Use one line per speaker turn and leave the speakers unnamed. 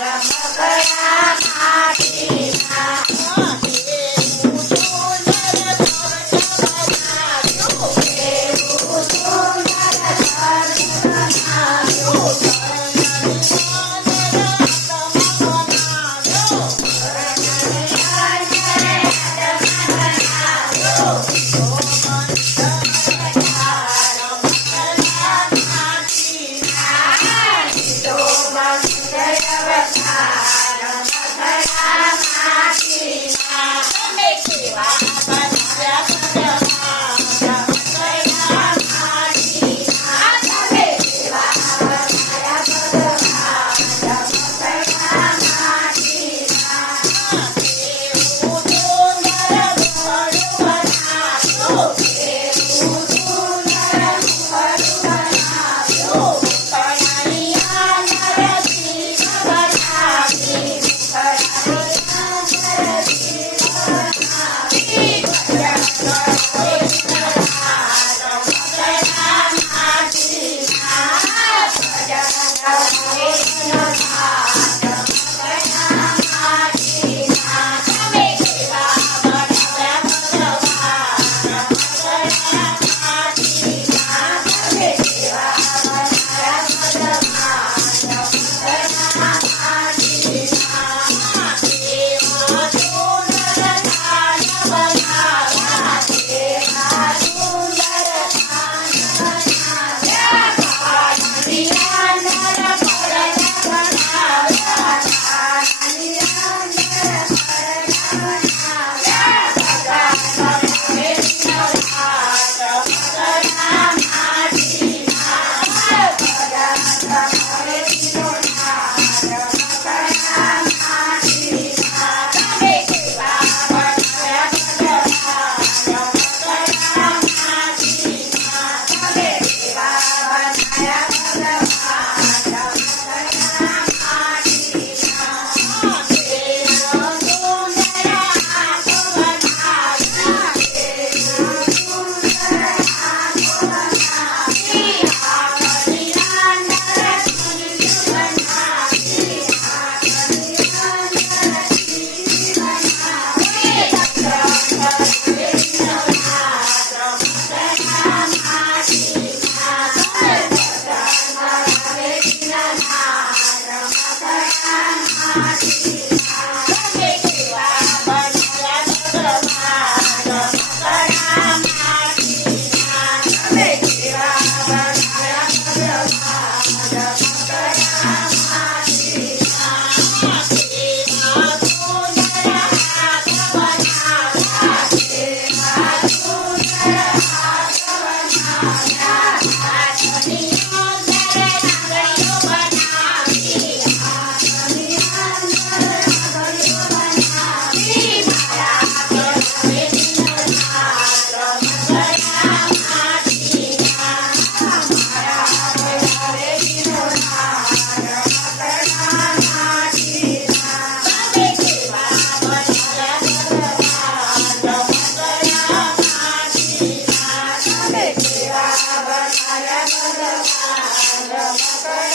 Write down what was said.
राम करा Thank you.